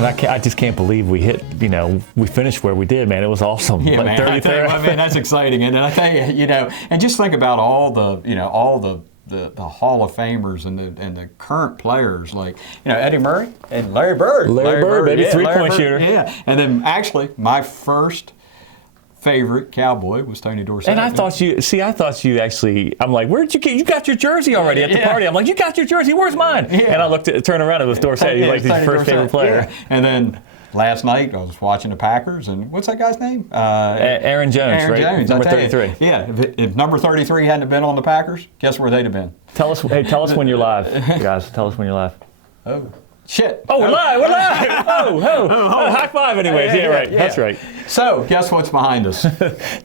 And I just can't believe we hit, we finished where we did, man. It was awesome. Yeah, man. I tell you what, man, that's exciting. And I tell you, and just think about all the Hall of Famers and the current players like Eddie Murray and Larry Bird. Larry Bird, baby, yeah, 3-point shooter. Yeah, and then actually my first favorite Cowboy was Tony Dorsett. And I thought you actually, I'm like, where'd you get, you got your jersey already at the party. I'm like, you got your jersey, where's mine? Yeah. And I turned around, it was Dorsett. He's like his first favorite player. Yeah. And then last night I was watching the Packers, and what's that guy's name? Aaron Jones, Aaron right? Jones, Number 33. Yeah, if number 33 hadn't been on the Packers, guess where they'd have been? Tell us when you're live, guys. Tell us when you're live. Oh. Shit. Oh, we're live. Oh, high five anyways. Yeah, right. That's right. So, guess what's behind us?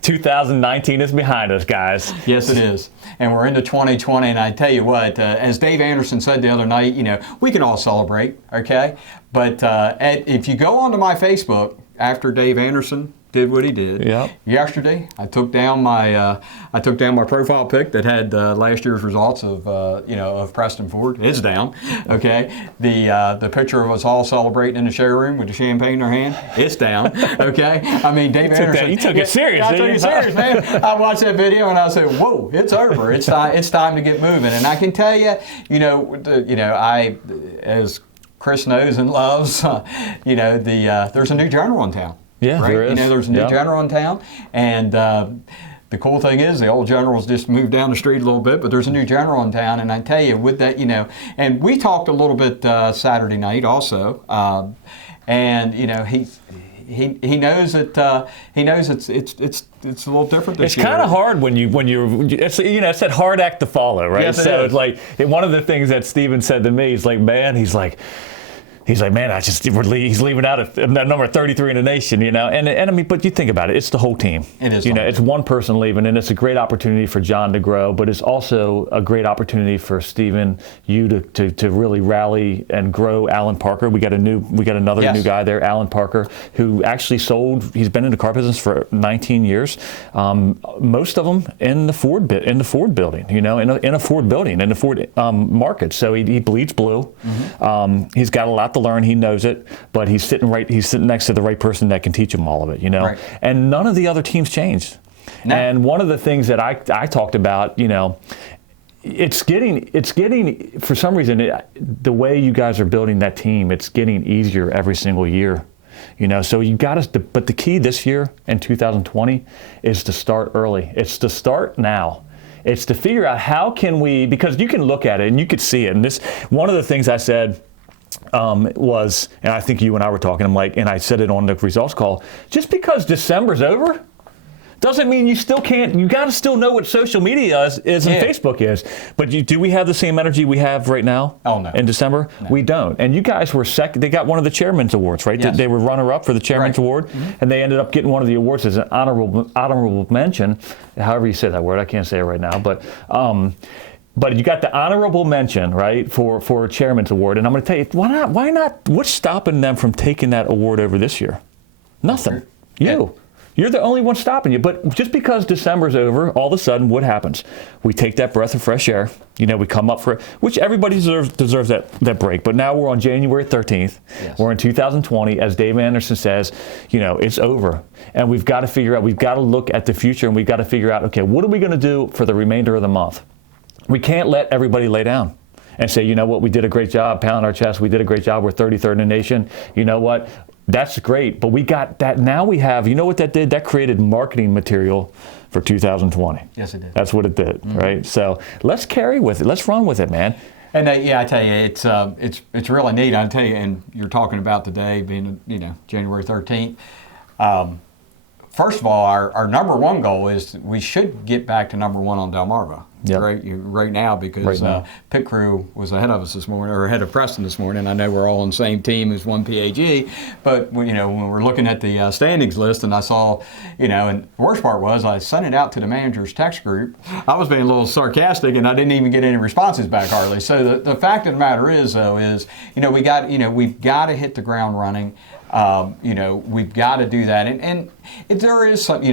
2019 is behind us, guys. Yes, it is. And we're into 2020, and I tell you what, as Dave Anderson said the other night, we can all celebrate, okay? But if you go onto my Facebook after Dave Anderson did what he did. Yep. Yesterday, I took down my profile pic that had last year's results of Preston Ford. It's down. Okay. The picture of us all celebrating in the showroom with the champagne in our hand. It's down. Okay. I mean, Dave Anderson. You took it serious. I took it serious, man. I watched that video and I said, "Whoa, it's over. It's time to get moving." And I can tell you, I as Chris knows and loves, there's a new general in town. Yeah, right? There is. There's a new general in town, and the cool thing is the old general's just moved down the street a little bit, but there's a new general in town, and I tell you, with that, and we talked a little bit Saturday night also, and he knows that he knows it's a little different this year. It's kind of hard when you're it's that hard act to follow, right? Yes, so it's like one of the things that Steven said to me, he's like, man, he's like, man, he's leaving out at number 33 in the nation, and I mean, but you think about it, it's the whole team. It is. It's one person leaving, and it's a great opportunity for John to grow, but it's also a great opportunity for Steven, you to really rally and grow Alan Parker. We got another new guy there, Alan Parker, who actually he's been in the car business for 19 years. Most of them in the Ford building, in a Ford building, in the Ford market. So he bleeds blue. Mm-hmm. He's got a lot to learn. He knows it, but he's sitting next to the right person that can teach him all of it, Right. And none of the other teams changed. No. And one of the things that I talked about, it's getting for some reason the way you guys are building that team, it's getting easier every single year. So you got us. But the key this year in 2020 is to start early. It's to start now. It's to figure out how can we, because you can look at it and you could see it. And this, one of the things I said was, and I think you and I were talking, I'm like, and I said it on the results call, just because December's over doesn't mean you still can't, you got to still know what social media is and Facebook is. But do we have the same energy we have right now? Oh, no. In December? No. We don't. And you guys were second, they got one of the chairman's awards, right? Yes. They were runner-up for the chairman's award, and they ended up getting one of the awards as an honorable mention, however you say that word, I can't say it right now, but you got the honorable mention, right, for a chairman's award. And I'm going to tell you, why not? What's stopping them from taking that award over this year? Nothing. You're the only one stopping you. But just because December's over, all of a sudden, what happens? We take that breath of fresh air. We come up for it, which everybody deserves that break. But now we're on January 13th. Yes. We're in 2020. As Dave Anderson says, it's over. And we've got to figure out, we've got to look at the future, and we've got to figure out, okay, what are we going to do for the remainder of the month? We can't let everybody lay down and say, you know what, we did a great job, pound our chest, we did a great job, we're 33rd in the nation. You know what, that's great, but we got that, now we have, you know what that did? That created marketing material for 2020. Yes, it did. That's what it did, right? So let's carry with it, let's run with it, man. And I tell you, it's really neat. I tell you, and you're talking about today being, January 13th. First of all, our number one goal is we should get back to number one on Delmarva. Yep. Right now, because pit crew was ahead of us this morning, or ahead of Preston this morning. I know we're all on the same team as one PAG, but when we're looking at the standings list, and I saw, and the worst part was I sent it out to the manager's text group. I was being a little sarcastic, and I didn't even get any responses back hardly. So the fact of the matter is, though, we've got to hit the ground running. We've got to do that, and if there is some,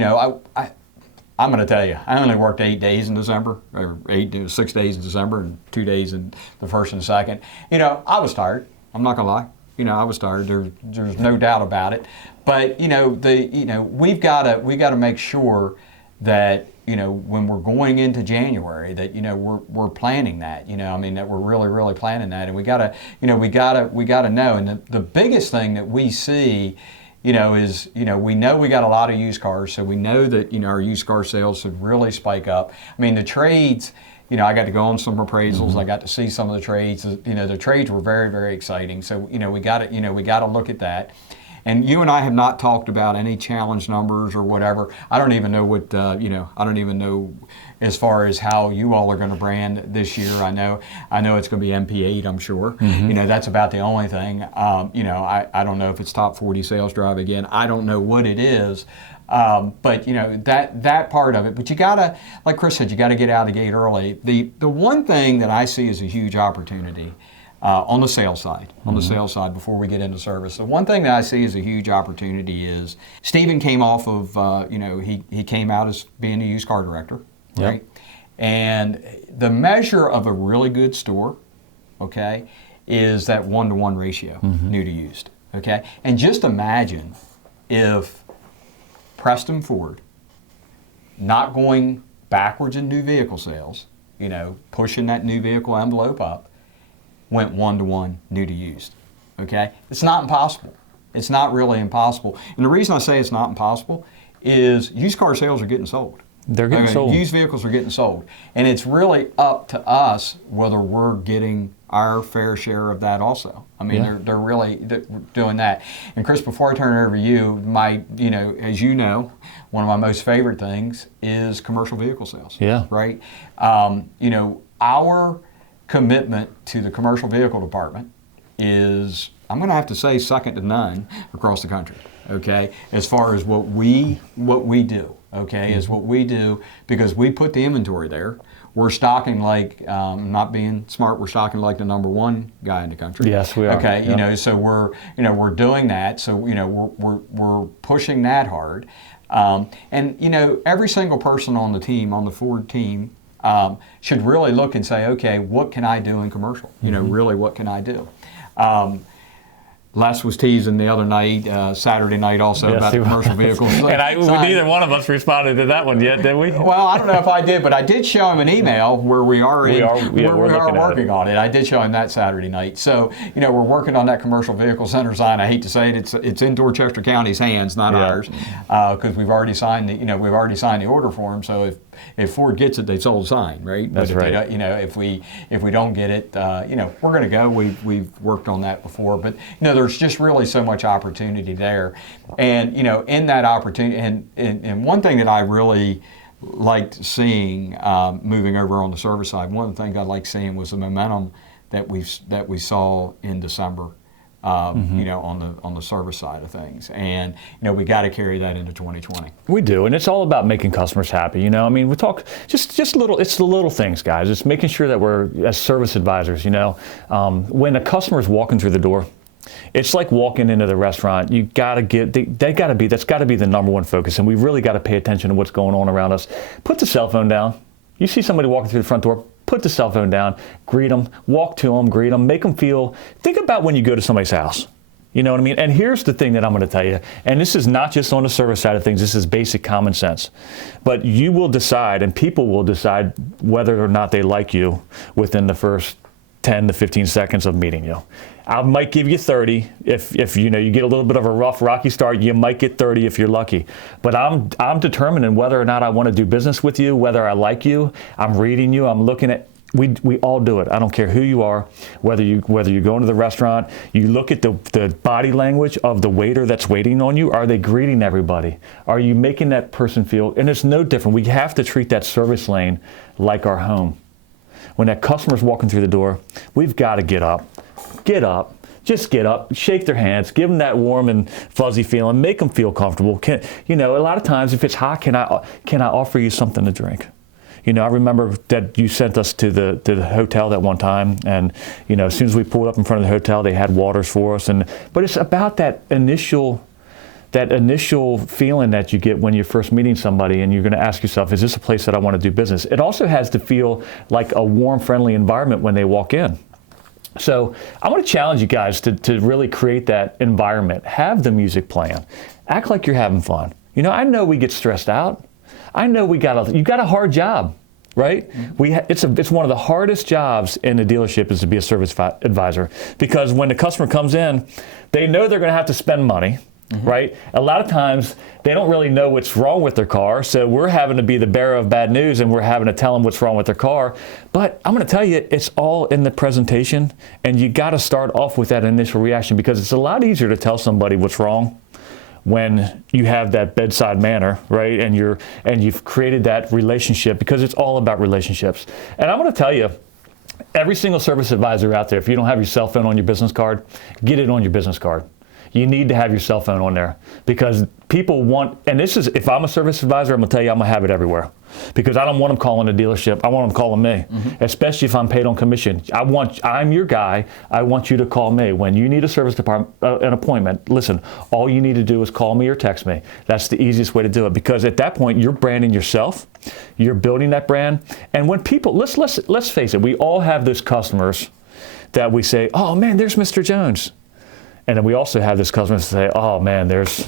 I'm going to tell you, I only worked 8 days in December, or 6 days in December, and 2 days in the first and the second. I was tired. I'm not going to lie. I was tired. There's no doubt about it. But we've got to make sure that when we're going into January that we're planning that. That we're really planning that, and we gotta know. And the biggest thing that we see, is we know we got a lot of used cars, so we know that our used car sales should really spike up. The trades. I got to go on some appraisals. Mm-hmm. I got to see some of the trades. The trades were very, very exciting. So we got to look at that. And you and I have not talked about any challenge numbers or whatever. I don't even know what I don't even know as far as how you all are going to brand this year. I know it's going to be MP8. I'm sure. Mm-hmm. That's about the only thing. I don't know if it's top 40 sales drive again. I don't know what it is. But that part of it. But you gotta, like Chris said, you gotta get out of the gate early. The one thing that I see as a huge opportunity on the sales side, before we get into service, the one thing that I see as a huge opportunity is Stephen came off of he came out as being a used car director, right? Yep. And the measure of a really good store, okay, is that 1-to-1 ratio, new to used, okay. And just imagine if Preston Ford, not going backwards in new vehicle sales, pushing that new vehicle envelope up, went 1-to-1 new to used. Okay? It's not impossible. It's not really impossible. And the reason I say it's not impossible is used car sales are getting sold. They're getting sold. Used vehicles are getting sold. And it's really up to us whether we're getting our fair share of that also. They're really doing that. And Chris, before I turn it over to you, as you know, one of my most favorite things is commercial vehicle sales. Yeah. Right? Our commitment to the commercial vehicle department is, I'm going to have to say, second to none across the country. Okay, as far as what we do. Okay, is what we do, because we put the inventory there. We're stocking like, not being smart, we're stocking like the number one guy in the country. Yes, we are. Okay, yep. So we're doing that. So we're pushing that hard, and every single person on the team, on the Ford team, should really look and say, okay, what can I do in commercial? Really, what can I do? Les was teasing the other night, Saturday night also, about the commercial vehicles. And neither one of us responded to that one yet, did we? Well, I don't know if I did, but I did show him an email where we are working on it. I did show him that Saturday night. So, we're working on that commercial vehicle center design. I hate to say it, it's in Dorchester County's hands, not ours, because we've already signed the order for them. So if Ford gets it, they sold the sign, right? That's right. If we don't get it, we're going to go. We've worked on that before, but there's just really so much opportunity there, and in that opportunity, and one thing that I really liked seeing moving over on the service side, one of the things I liked seeing was the momentum that we saw in December. On the service side of things, and we got to carry that into 2020. We do, and it's all about making customers happy. We talk just little. It's the little things, guys. It's making sure that we're, as service advisors, when a customer is walking through the door, it's like walking into the restaurant. You got to that's got to be the number one focus, and we really got to pay attention to what's going on around us. Put the cell phone down. You see somebody walking through the front door, put the cell phone down, greet them, walk to them, greet them, make them feel. Think about when you go to somebody's house. You know what I mean? And here's the thing that I'm going to tell you, and this is not just on the service side of things, this is basic common sense. But you will decide, and people will decide, whether or not they like you within the first 10 to 15 seconds of meeting you. I might give you 30. If you get a little bit of a rough, rocky start, you might get 30 if you're lucky. But I'm determining whether or not I want to do business with you, whether I like you. I'm reading you. I'm looking at. We all do it. I don't care who you are, whether you go into the restaurant. You look at the body language of the waiter that's waiting on you. Are they greeting everybody? Are you making that person feel? And it's no different. We have to treat that service lane like our home. When that customer's walking through the door, we've got to get up. Get up. Just get up, shake their hands, give them that warm and fuzzy feeling, make them feel comfortable. A lot of times, if it's hot, can I offer you something to drink? I remember that you sent us to the hotel that one time, and as soon as we pulled up in front of the hotel, they had waters for us. But it's about that initial feeling that you get when you're first meeting somebody, and you're going to ask yourself, is this a place that I want to do business? It also has to feel like a warm, friendly environment when they walk in. So I want to challenge you guys to really create that environment. Have the music playing. Act like you're having fun. You know, I know we get stressed out. I know you got a hard job, right? Mm-hmm. It's one of the hardest jobs in a dealership is to be a service advisor, because when the customer comes in, they know they're going to have to spend money. Mm-hmm. Right? A lot of times they don't really know what's wrong with their car, so we're having to be the bearer of bad news and we're having to tell them what's wrong with their car. But I'm going to tell you, it's all in the presentation, and you got to start off with that initial reaction, because it's a lot easier to tell somebody what's wrong when you have that bedside manner, right? And you've created that relationship, because it's all about relationships. And I'm going to tell you, every single service advisor out there, if you don't have your cell phone on your business card, get it on your business card. You need to have your cell phone on there, because people want, and this is, if I'm a service advisor, I'm going to tell you, I'm going to have it everywhere, because I don't want them calling the dealership. I want them calling me, especially if I'm paid on commission. I'm your guy. I want you to call me. When you need a service department, an appointment, listen, all you need to do is call me or text me. That's the easiest way to do it, because at that point, you're branding yourself. You're building that brand. And when people, let's face it, we all have those customers that we say, oh man, there's Mr. Jones. And then we also have this customer say, oh man, there's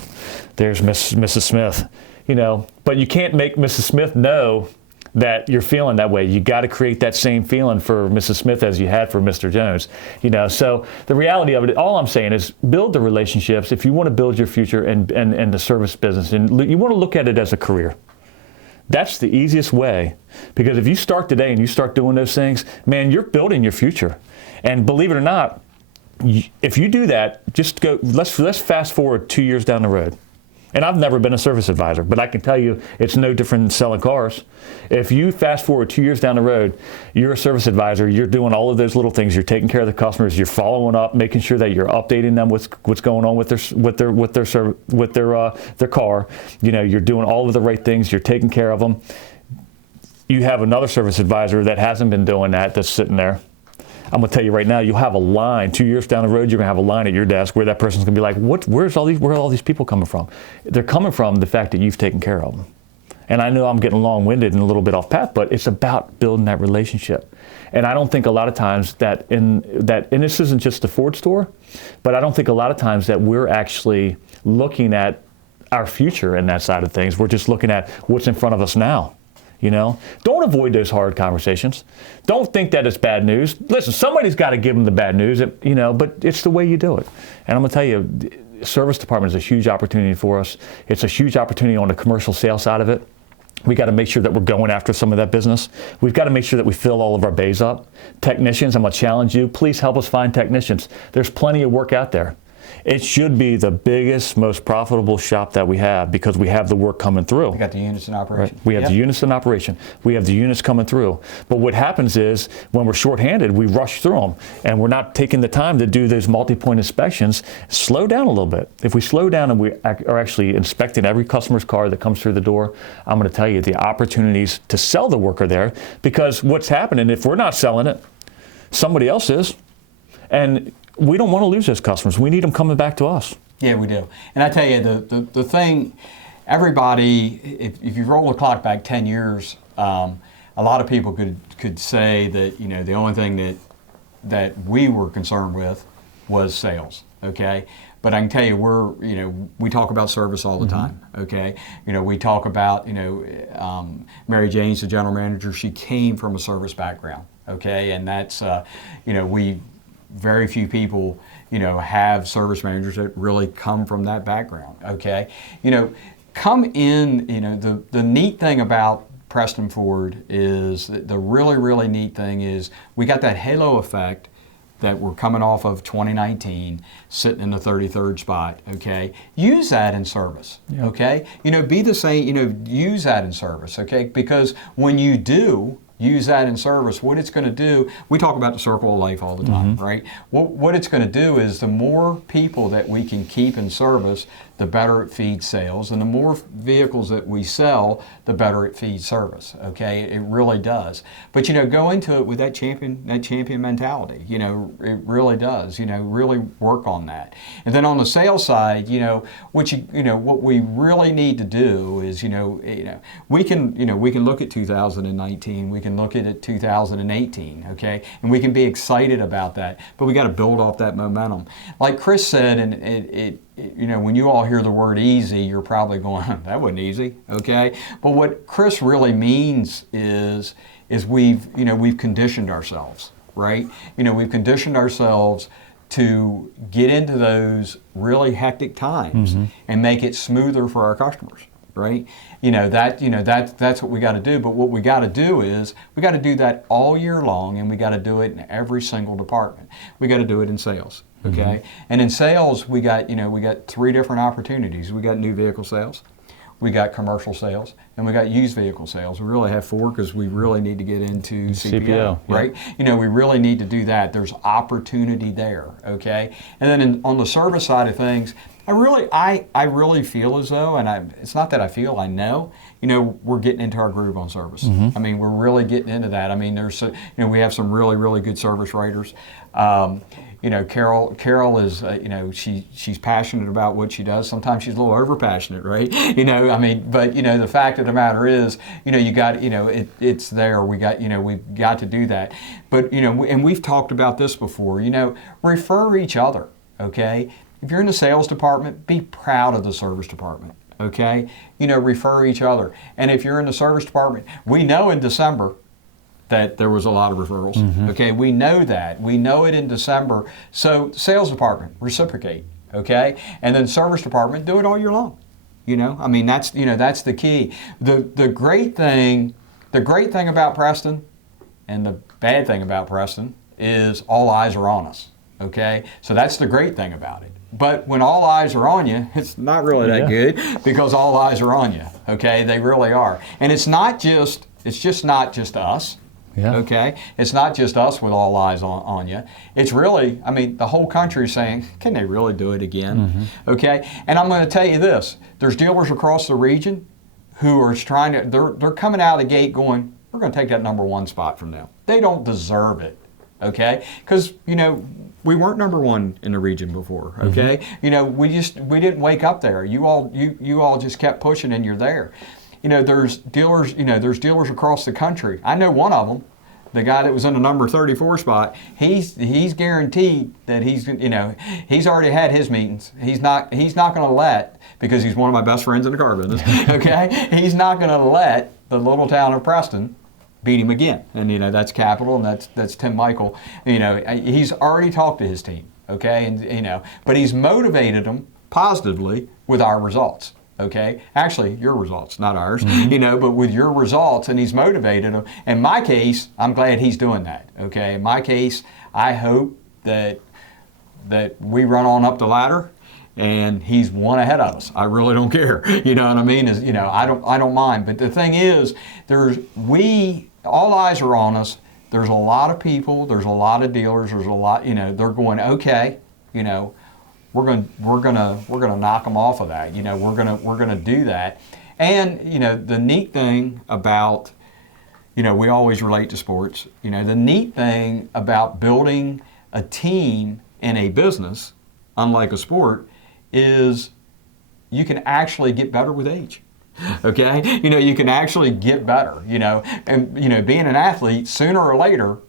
Mrs. Smith, you know, but you can't make Mrs. Smith know that you're feeling that way. You got to create that same feeling for Mrs. Smith as you had for Mr. Jones, you know. So the reality of it, all I'm saying is build the relationships if you want to build your future and the service business, and you want to look at it as a career. That's the easiest way, because if you start today and you start doing those things, man, you're building your future. And believe it or not, if you do that, just go, let's fast forward 2 years down the road. And I've never been a service advisor, but I can tell you it's no different than selling cars. If you fast forward 2 years down the road, you're a service advisor, you're doing all of those little things, you're taking care of the customers, you're following up, making sure that you're updating them with what's going on with their car. You know, you're doing all of the right things, you're taking care of them. You have another service advisor that hasn't been doing that, that's sitting there. I'm going to tell you right now, you'll have a line 2 years down the road. You're going to have a line at your desk where that person's going to be like, where are all these people coming from? They're coming from the fact that you've taken care of them. And I know I'm getting long-winded and a little bit off path, but it's about building that relationship. And I don't think a lot of times and this isn't just the Ford store, but I don't think a lot of times that we're actually looking at our future in that side of things. We're just looking at what's in front of us now. You know, don't avoid those hard conversations. Don't think that it's bad news. Listen, somebody's got to give them the bad news, you know, but it's the way you do it. And I'm going to tell you, service department is a huge opportunity for us. It's a huge opportunity on the commercial sales side of it. We got to make sure that we're going after some of that business. We've got to make sure that we fill all of our bays up. Technicians, I'm going to challenge you. Please help us find technicians. There's plenty of work out there. It should be the biggest, most profitable shop that we have, because we have the work coming through. We got the units in operation. Right? We have the units in operation. We have the units coming through. But what happens is when we're shorthanded, we rush through them, and we're not taking the time to do those multi-point inspections. Slow down a little bit. If we slow down and we are actually inspecting every customer's car that comes through the door, I'm going to tell you the opportunities to sell the work are there, because what's happening, if we're not selling it, somebody else is. And we don't want to lose those customers. We need them coming back to us. Yeah, we do. And I tell you, the thing, everybody, if you roll the clock back 10 years, a lot of people could say that, you know, the only thing that we were concerned with was sales, okay? But I can tell you, we talk about service all the time, okay? You know, we talk about, Mary Jane's the general manager. She came from a service background, okay? And that's, very few people, have service managers that really come from that background, okay? Come in, the neat thing about Preston Ford is, the really, really neat thing is we got that halo effect that we're coming off of 2019, sitting in the 33rd spot, okay? Use that in service, okay? Be the same, use that in service, okay? Because when you do use that in service, what it's going to do, we talk about the circle of life all the time, right? What it's going to do is, the more people that we can keep in service, the better it feeds sales, and the more vehicles that we sell, the better it feeds service. Okay, it really does. But go into it with that champion mentality. It really does. Really work on that. And then on the sales side, what we really need to do is, we can look at 2019, we can look at it 2018, okay, and we can be excited about that. But we got to build off that momentum. Like Chris said, and when you all hear the word easy, you're probably going, that wasn't easy, okay? But what Chris really means is we've conditioned ourselves, right? We've conditioned ourselves to get into those really hectic times and make it smoother for our customers, right? That's what we got to do. But what we got to do is we got to do that all year long, and we got to do it in every single department. We got to do it in sales. Okay, and in sales, we got 3 different opportunities. We got new vehicle sales, we got commercial sales, and we got used vehicle sales. We really have 4 because we really need to get into CPO, right? Yeah. We really need to do that. There's opportunity there. Okay, and then on the service side of things, I really feel as though, and it's not that I feel, I know, we're getting into our groove on service. I mean, we're really getting into that. I mean, we have some really, really good service writers. Carol is, she's passionate about what she does. Sometimes she's a little over passionate, right? But the fact of the matter is, you got, it's there. We've got to do that. But, and we've talked about this before, refer each other, okay? If you're in the sales department, be proud of the service department, okay? Refer each other. And if you're in the service department, we know in December that there was a lot of referrals, okay? We know that. We know it in December. So sales department, reciprocate, okay? And then service department, do it all year long. That's the key. The great thing about Preston and the bad thing about Preston is all eyes are on us, okay? So that's the great thing about it. But when all eyes are on you, it's not really that good because all eyes are on you, okay? They really are. And it's just not just us. Yeah. Okay, it's not just us with all eyes on you. It's really, the whole country is saying, can they really do it again? Okay, and I'm going to tell you this: there's dealers across the region who are trying to. They're coming out of the gate going, we're going to take that number 1 spot from them. They don't deserve it. Okay, because we weren't number 1 in the region before. Okay, we didn't wake up there. You all just kept pushing, and you're there. There's dealers across the country. I know one of them, the guy that was in the number 34 spot. He's guaranteed that he's already had his meetings. He's not going to let, because he's one of my best friends in the car business. Okay, he's not going to let the little town of Preston beat him again. And that's Capital, and that's Tim Michael. He's already talked to his team. Okay, and but he's motivated them positively with our results. Okay, actually your results, not ours, but with your results, and he's motivated them. In my case, I'm glad he's doing that. Okay, in my case, I hope that we run on up the ladder and he's 1 ahead of us. I really don't care. You know what I mean? I don't mind. But the thing is, all eyes are on us. There's a lot of people, there's a lot of dealers, there's a lot, they're going, okay, we're gonna knock them off of that. We're gonna do that. And the neat thing about, we always relate to sports. The neat thing about building a team in a business, unlike a sport, is you can actually get better with age. Okay, you can actually get better. And being an athlete, sooner or later,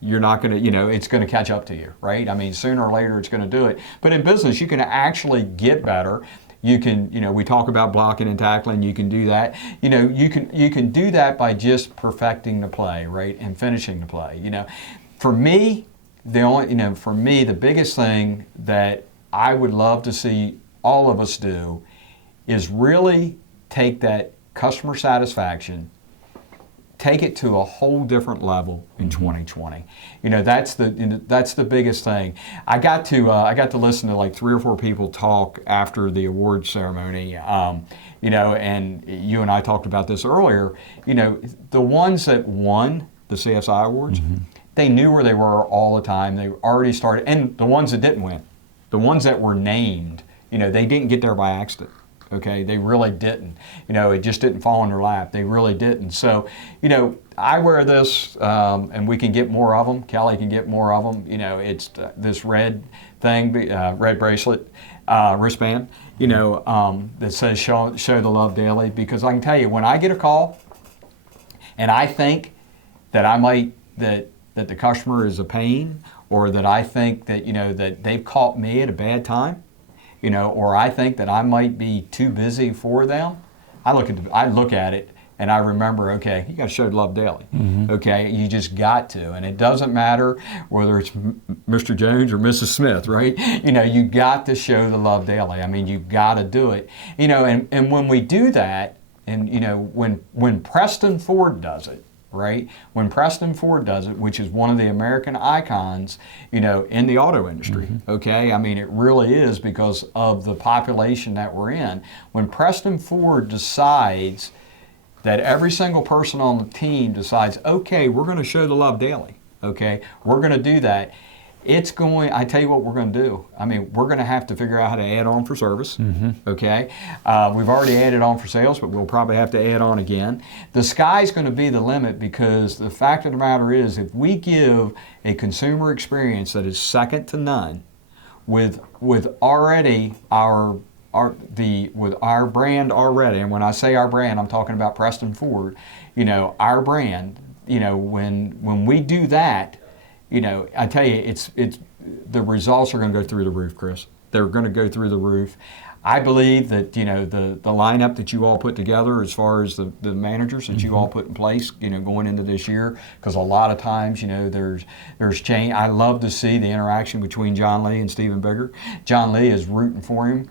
you're not going to, it's going to catch up to you, right? Sooner or later it's going to do it. But in business, you can actually get better. You can, we talk about blocking and tackling. You can do that. You can do that by just perfecting the play, right, and finishing the play. For me, the biggest thing that I would love to see all of us do is really take that customer satisfaction, take it to a whole different level in 2020. That's the biggest thing. I got to listen to like 3 or 4 people talk after the awards ceremony. And you and I talked about this earlier. The ones that won the CSI awards, they knew where they were all the time. They already started, and the ones that didn't win, the ones that were named, they didn't get there by accident. Okay, they really didn't. It just didn't fall in their lap. They really didn't. So, I wear this, and we can get more of them. Kelly can get more of them. It's this red thing, red bracelet, wristband, that says show the love daily. Because I can tell you, when I get a call, and I think that that the customer is a pain, or that I think that that they've caught me at a bad time, or I think that I might be too busy for them, I look at it and I remember, okay, you got to show love daily. Okay, you just got to, and it doesn't matter whether it's Mr. Jones or Mrs. Smith, right? You got to show the love daily. I mean, you got to do it. And when we do that, and when Preston Ford does it, right? When Preston Ford does it, which is one of the American icons, in the auto industry, okay? I mean, it really is because of the population that we're in. When Preston Ford decides that every single person on the team decides, okay, we're going to show the love daily, okay? We're going to do that. I tell you what we're going to do. I mean, we're going to have to figure out how to add on for service, okay? We've already added on for sales, but we'll probably have to add on again. The sky's going to be the limit, because the fact of the matter is, if we give a consumer experience that is second to none, with already with our brand already, and when I say our brand, I'm talking about Preston Ford, our brand, when we do that, I tell you, it's the results are going to go through the roof, Chris. They're going to go through the roof. I believe that the lineup that you all put together, as far as the managers that you all put in place, going into this year, because a lot of times, there's change. I love to see the interaction between John Lee and Stephen Bigger. John Lee is rooting for him,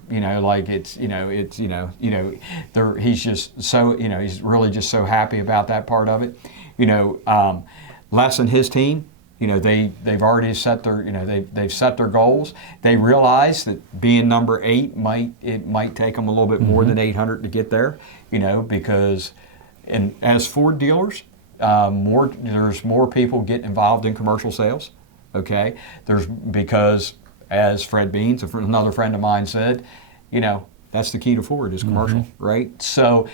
he's just so, he's really just so happy about that part of it. Les and his team, they've already set their, they've set their goals. They realize that being number 8 might take them a little bit more than 800 to get there, because, and as Ford dealers, there's more people getting involved in commercial sales, okay? Because, as Fred Beans, another friend of mine, said, that's the key to Ford, is commercial, right? So,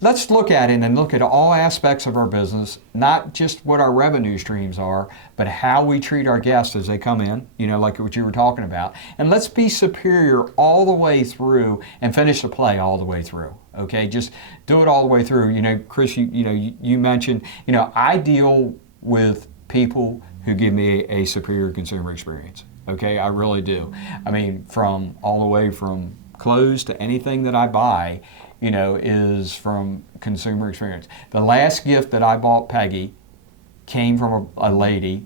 let's look at it and look at all aspects of our business, not just what our revenue streams are, but how we treat our guests as they come in, like what you were talking about. And let's be superior all the way through and finish the play all the way through, okay? Just do it all the way through. Chris, you mentioned, I deal with people who give me a superior consumer experience, okay? I really do. I mean, from all the way from clothes to anything that I buy, is from consumer experience. The last gift that I bought Peggy came from a lady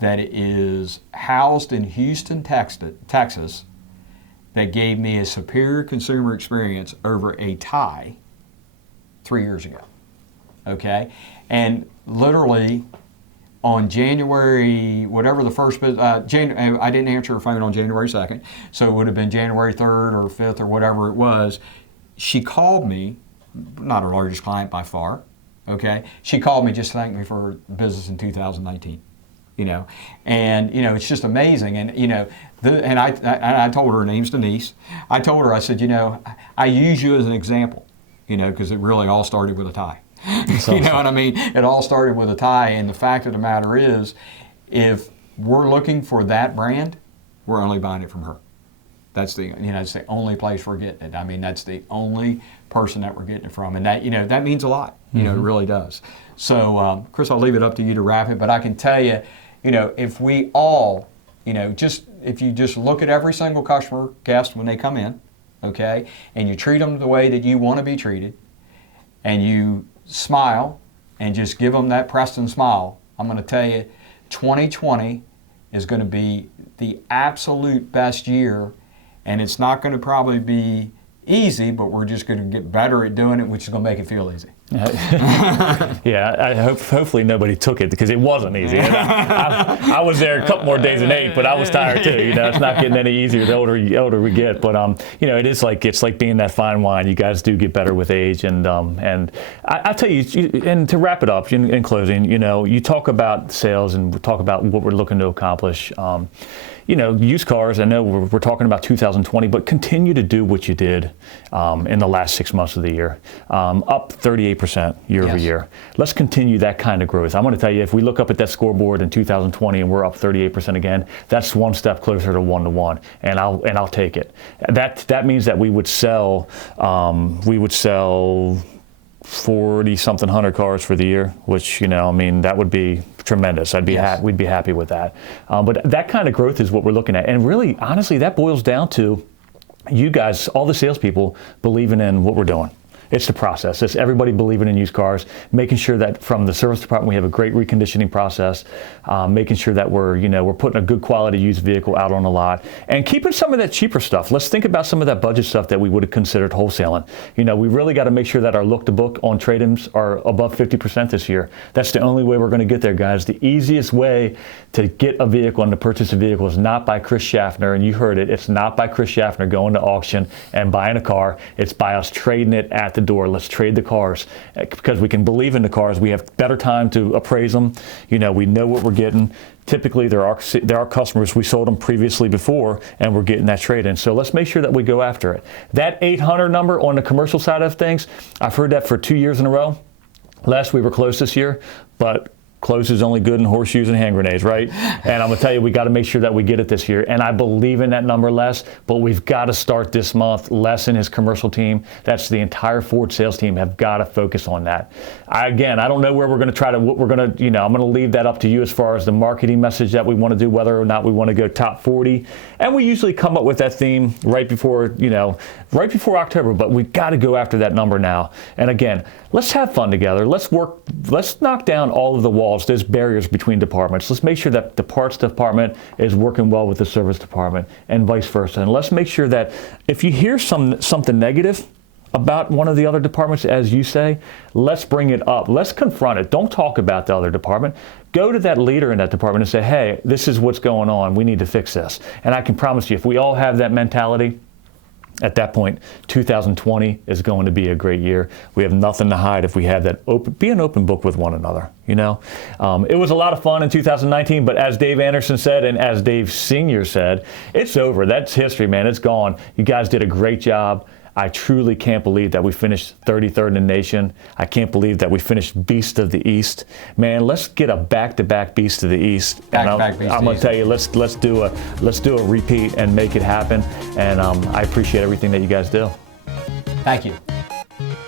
that is housed in Houston, Texas, that gave me a superior consumer experience over a tie 3 years ago, okay? And literally on January, whatever the first, I didn't answer her phone on January 2nd, so it would have been January 3rd or 5th or whatever it was. She called me, not her largest client by far, okay? She called me just to thank me for business in 2019, and it's just amazing. And and I told her name's Denise. I told her, I said, I use you as an example, because it really all started with a tie. You know what I mean? It all started with a tie, and the fact of the matter is, if we're looking for that brand, we're only buying it from her. That's it's the only place we're getting it. I mean, that's the only person that we're getting it from, and that that means a lot. It really does. So, Chris, I'll leave it up to you to wrap it. But I can tell you, if we all, if you just look at every single customer guest when they come in, okay, and you treat them the way that you want to be treated, and you smile and just give them that Preston smile, I'm going to tell you, 2020 is going to be the absolute best year. And it's not going to probably be easy, but we're just going to get better at doing it, which is going to make it feel easy. Yeah, hopefully nobody took it because it wasn't easy. I was there a couple more days than 8, but I was tired too. It's not getting any easier the older we get. But it's like being that fine wine. You guys do get better with age, and I tell you, and to wrap it up in closing, you talk about sales and talk about what we're looking to accomplish. Used cars, I know we're talking about 2020, but continue to do what you did in the last 6 months of the year, up 38% year over year. Let's continue that kind of growth. I'm going to tell you, if we look up at that scoreboard in 2020 and we're up 38% again, that's one step closer to 1-to-1, and I'll take it. That means that we would sell 40-something hundred cars for the year, which that would be tremendous. We'd be happy with that. But that kind of growth is what we're looking at, and really, honestly, that boils down to you guys, all the salespeople, believing in what we're doing. It's the process. It's everybody believing in used cars, making sure that from the service department we have a great reconditioning process, making sure that we're putting a good quality used vehicle out on the lot, and keeping some of that cheaper stuff. Let's think about some of that budget stuff that we would have considered wholesaling. We really got to make sure that our look to book on trade-ins are above 50% this year. That's the only way we're going to get there, guys. The easiest way to get a vehicle and to purchase a vehicle is not by Chris Schaffner, and you heard it. It's not by Chris Schaffner going to auction and buying a car. It's by us trading it at the door. Let's trade the cars because we can believe in the cars. We have better time to appraise them. We know what we're getting. Typically, there are customers we sold them previously before, and we're getting that trade in. So let's make sure that we go after it. That 800 number on the commercial side of things, I've heard that for 2 years in a row. Last we were close this year, but close is only good in horseshoes and hand grenades, right? And I'm going to tell you, we got to make sure that we get it this year. And I believe in that number, Les, but we've got to start this month. Les and his commercial team, that's the entire Ford sales team, have got to focus on that. I don't know where we're going to try to, what we're going to, I'm going to leave that up to you as far as the marketing message that we want to do, whether or not we want to go top 40. And we usually come up with that theme right before October, but we've got to go after that number now. And again, let's have fun together. Let's knock down all of the walls, those barriers between departments. Let's make sure that the parts department is working well with the service department and vice versa. And let's make sure that if you hear something negative about one of the other departments, as you say, let's bring it up. Let's confront it. Don't talk about the other department. Go to that leader in that department and say, hey, this is what's going on. We need to fix this. And I can promise you, if we all have that mentality, at that point, 2020 is going to be a great year. We have nothing to hide if we have that be an open book with one another. It was a lot of fun in 2019, but as Dave Anderson said, and as Dave Sr. said, it's over. That's history, man. It's gone. You guys did a great job. I truly can't believe that we finished 33rd in the nation. I can't believe that we finished Beast of the East. Man, let's get a back-to-back Beast of the East. I'm going to tell you, let's do a repeat and make it happen. And I appreciate everything that you guys do. Thank you.